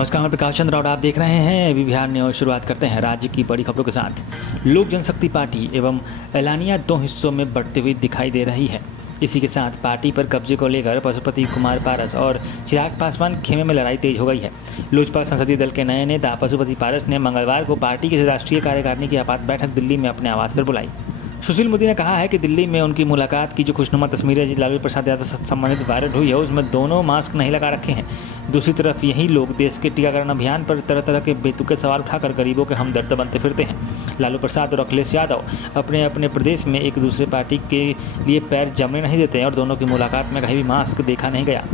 नमस्कार, मैं प्रकाश चंद्र और आप देख रहे हैं अभी बिहार न्यूज। शुरुआत करते हैं राज्य की बड़ी खबरों के साथ। लोक जनशक्ति पार्टी एवं एलानिया दो हिस्सों में बढ़ती हुई दिखाई दे रही है। इसी के साथ पार्टी पर कब्जे को लेकर पशुपति कुमार पारस और चिराग पासवान खेमे में लड़ाई तेज हो गई है। लोजपा संसदीय दल के नए नेता पशुपति पारस ने मंगलवार को पार्टी की राष्ट्रीय कार्यकारिणी की आपात बैठक दिल्ली में अपने आवास पर बुलाई। सुशील मोदी ने कहा है कि दिल्ली में उनकी मुलाकात की जो खुशनुमा तस्वीरें लालू प्रसाद यादव से संबंधित वायरल हुई है, उसमें दोनों मास्क नहीं लगा रखे हैं। दूसरी तरफ यही लोग देश के टीकाकरण अभियान पर तरह तरह के बेतुके सवाल उठाकर गरीबों के हमदर्द बनते फिरते हैं। लालू प्रसाद और अखिलेश यादव अपने अपने प्रदेश में एक दूसरे पार्टी के लिए पैर जमने नहीं देते और दोनों की मुलाकात में कहीं भी मास्क देखा नहीं गया।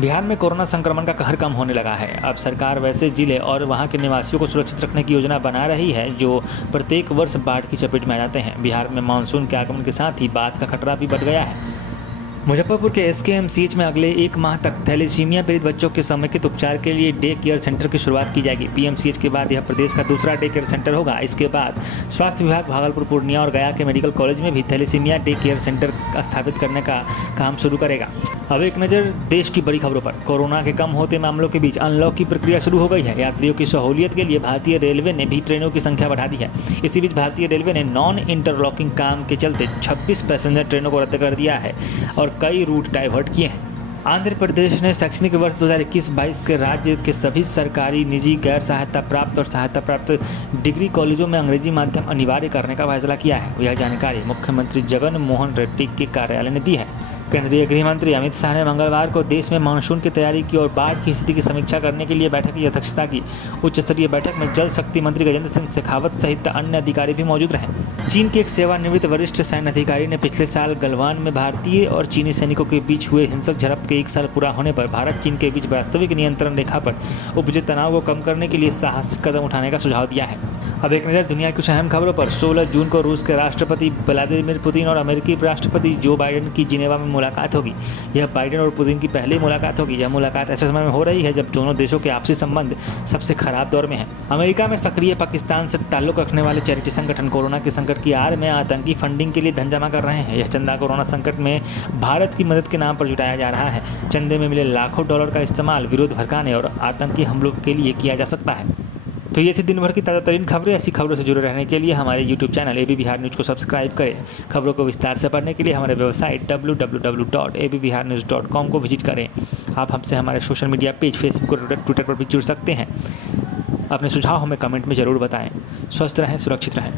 बिहार में कोरोना संक्रमण का कहर कम होने लगा है। अब सरकार वैसे जिले और वहां के निवासियों को सुरक्षित रखने की योजना बना रही है जो प्रत्येक वर्ष बाढ़ की चपेट में आ जाते हैं। बिहार में मानसून के आगमन के साथ ही बाढ़ का खतरा भी बढ़ गया है। मुजफ्फरपुर के एसकेएमसीएच में अगले 1 माह तक थैलेसीमिया पीड़ित बच्चों के समेकित उपचार के लिए डे केयर सेंटर की शुरुआत की जाएगी। पीएमसीएच के बाद यह प्रदेश का दूसरा डे केयर सेंटर होगा। इसके बाद स्वास्थ्य विभाग भागलपुर, पूर्णिया और गया के मेडिकल कॉलेज में भी थैलेसीमिया डे केयर सेंटर स्थापित करने का काम शुरू करेगा। अब एक नज़र देश की बड़ी खबरों पर। कोरोना के कम होते मामलों के बीच अनलॉक की प्रक्रिया शुरू हो गई है। यात्रियों की सहूलियत के लिए भारतीय रेलवे ने भी ट्रेनों की संख्या बढ़ा दी है। इसी बीच भारतीय रेलवे ने नॉन इंटरलॉकिंग काम के चलते 26 पैसेंजर ट्रेनों को रद्द कर दिया है और कई रूट डाइवर्ट किए हैं। आंध्र प्रदेश ने शैक्षणिक वर्ष 2021-22 के राज्य के सभी सरकारी, निजी, गैर सहायता प्राप्त और सहायता प्राप्त डिग्री कॉलेजों में अंग्रेजी माध्यम अनिवार्य करने का फैसला किया है। यह जानकारी मुख्यमंत्री जगन मोहन रेड्डी के कार्यालय ने दी है। केंद्रीय गृह मंत्री अमित शाह ने मंगलवार को देश में मानसून की तैयारी की और बाढ़ की स्थिति की समीक्षा करने के लिए बैठक की अध्यक्षता की। उच्च स्तरीय बैठक में जल शक्ति मंत्री गजेंद्र सिंह शेखावत सहित अन्य अधिकारी भी मौजूद रहे। चीन के एक सेवानिवृत्त वरिष्ठ सैन्य अधिकारी ने पिछले साल गलवान में भारतीय और चीनी सैनिकों के बीच हुए हिंसक झड़प के 1 साल पूरा होने पर भारत चीन के बीच वास्तविक नियंत्रण रेखा पर उपजे तनाव को कम करने के लिए साहसिक कदम उठाने का सुझाव दिया है। अब एक नज़र दुनिया की कुछ अहम खबरों पर। 16 जून को रूस के राष्ट्रपति व्लादिमीर पुतिन और अमेरिकी राष्ट्रपति जो बाइडेन की जिनेवा में मुलाकात होगी। यह बाइडेन और पुतिन की पहली मुलाकात होगी। यह मुलाकात ऐसे समय में हो रही है जब दोनों देशों के आपसी संबंध सबसे खराब दौर में है। अमेरिका में सक्रिय पाकिस्तान से ताल्लुक रखने वाले चैरिटी संगठन कोरोना के संकट की आड़ में आतंकी फंडिंग के लिए धन जमा कर रहे हैं। यह चंदा कोरोना संकट में भारत की मदद के नाम पर जुटाया जा रहा है। चंदे में मिले लाखों डॉलर का इस्तेमाल विरोध भड़काने और आतंकी हमलों के लिए किया जा सकता है। तो ये थी दिन भर की ताज़ा तरीन खबरें। ऐसी खबरों से जुड़े रहने के लिए हमारे YouTube channel AB Bihar news को सब्सक्राइब करें। खबरों को विस्तार से पढ़ने के लिए हमारे वेबसाइट www.abbiharnews.com को विजिट करें। आप हमसे हमारे सोशल मीडिया पेज फेसबुक और ट्विटर पर भी जुड़ सकते हैं। अपने सुझाव हमें कमेंट में ज़रूर बताएं। स्वस्थ रहें, सुरक्षित रहें।